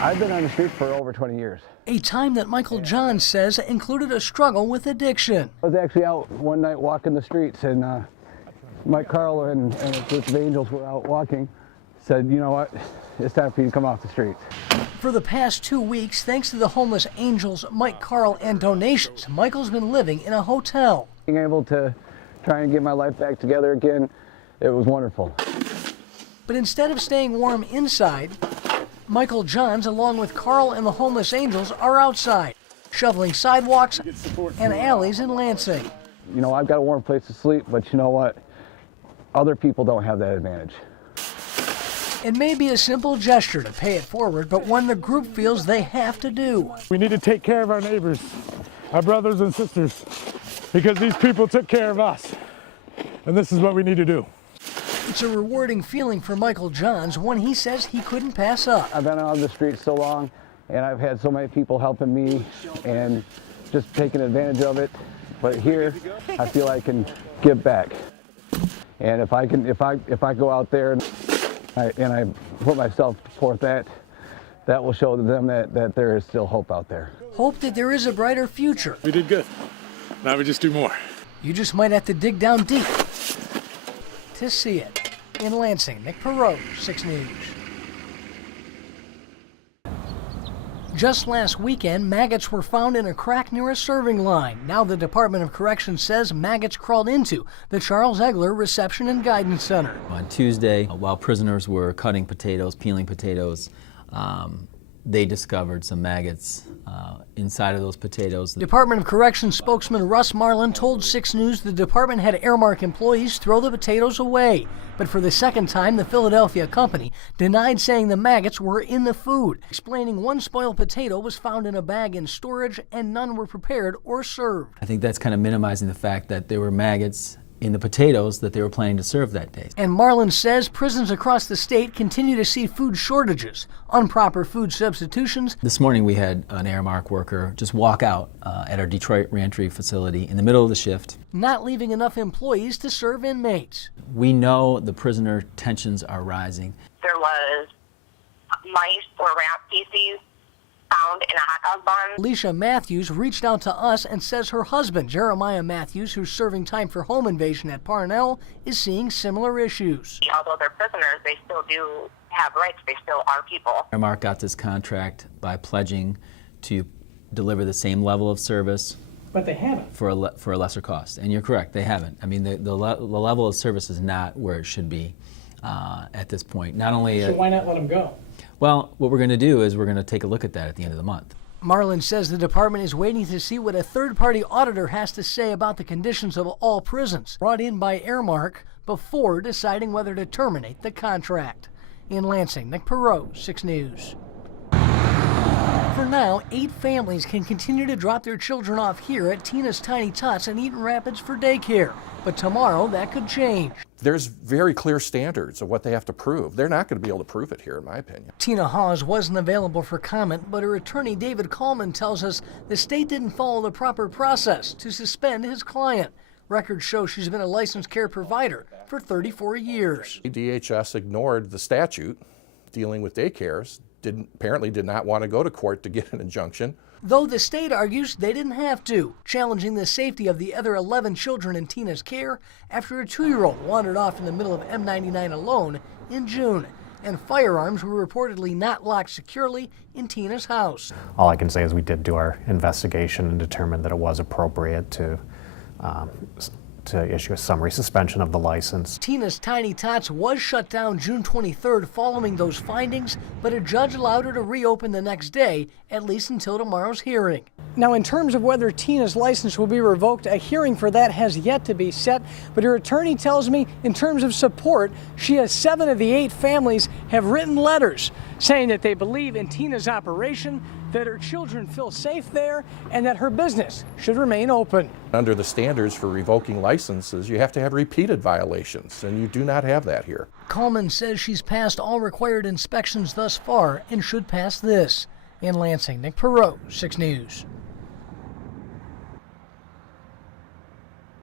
I've been on the street for over 20 years. A time that Michael John says included a struggle with addiction. I was actually out one night walking the streets, and Mike Carl and a group of angels were out walking, said, you know what, it's time for you to come off the streets. For the past 2 weeks, thanks to the homeless angels, Mike Carl, and donations, Michael's been living in a hotel. Being able to try and get my life back together again, it was wonderful. But instead of staying warm inside, Michael Johns, along with Carl and the homeless angels, are outside, shoveling sidewalks and alleys in Lansing. You know, I've got a warm place to sleep, but you know what? Other people don't have that advantage. It may be a simple gesture to pay it forward, but one the group feels they have to do. We need to take care of our neighbors, our brothers and sisters, because these people took care of us, and this is what we need to do. It's a rewarding feeling for Michael Johns, one he says he couldn't pass up. I've been on the streets so long, and I've had so many people helping me and just taking advantage of it. But here, I feel I can give back. And if I go out there and I put myself forth, that will show them that there is still hope out there. Hope that there is a brighter future. We did good. Now we just do more. You just might have to dig down deep to see it. In Lansing, Nick Perot, 6 News. Just last weekend, maggots were found in a crack near a serving line. Now the Department of Corrections says maggots crawled into the Charles Egler Reception and Guidance Center. On Tuesday, while prisoners were cutting potatoes, peeling potatoes, they discovered some maggots inside of those potatoes. Department of Corrections spokesman Russ Marlin told 6 News the department had Airmark employees throw the potatoes away. But for the second time, the Philadelphia company denied saying the maggots were in the food, explaining one spoiled potato was found in a bag in storage and none were prepared or served. I think that's kind of minimizing the fact that there were maggots in the potatoes that they were planning to serve that day. And Marlin says prisons across the state continue to see food shortages, improper food substitutions. This morning we had an Airmark worker just walk out at our Detroit reentry facility in the middle of the shift. Not leaving enough employees to serve inmates. We know the prisoner tensions are rising. There was mice or rat feces found in a hot dog bun. Alicia Matthews reached out to us and says her husband, Jeremiah Matthews, who's serving time for home invasion at Parnell, is seeing similar issues. Although they're prisoners, they still do have rights. They still are people. Airmark got this contract by pledging to deliver the same level of service. But they haven't. For a lesser cost. And you're correct, they haven't. I mean, the level of service is not where it should be at this point. Not only. So why not let them go? Well, what we're going to do is we're going to take a look at that at the end of the month. Marlin says the department is waiting to see what a third-party auditor has to say about the conditions of all prisons brought in by Airmark before deciding whether to terminate the contract. In Lansing, Nick Perot, 6 News. For now, 8 families can continue to drop their children off here at Tina's Tiny Tots in Eaton Rapids for daycare. But tomorrow, that could change. There's very clear standards of what they have to prove. They're not going to be able to prove it here, in my opinion. Tina Hawes wasn't available for comment, but her attorney David Coleman tells us the state didn't follow the proper process to suspend his client. Records show she's been a licensed care provider for 34 years. DHS ignored the statute dealing with daycares, apparently did not want to go to court to get an injunction. Though the state argues they didn't have to, challenging the safety of the other 11 children in Tina's care after a 2-year-old wandered off in the middle of M99 alone in June, and firearms were reportedly not locked securely in Tina's house. All I can say is we did do our investigation and determined that it was appropriate to issue a summary suspension of the license. Tina's Tiny Tots was shut down June 23rd following those findings, but a judge allowed her to reopen the next day, at least until tomorrow's hearing. Now, in terms of whether Tina's license will be revoked, a hearing for that has yet to be set, but her attorney tells me in terms of support, she has 7 of the 8 families have written letters saying that they believe in Tina's operation, that her children feel safe there, and that her business should remain open. Under the standards for revoking licenses, you have to have repeated violations, and you do not have that here. Coleman says she's passed all required inspections thus far and should pass this. In Lansing, Nick Perot, 6 News.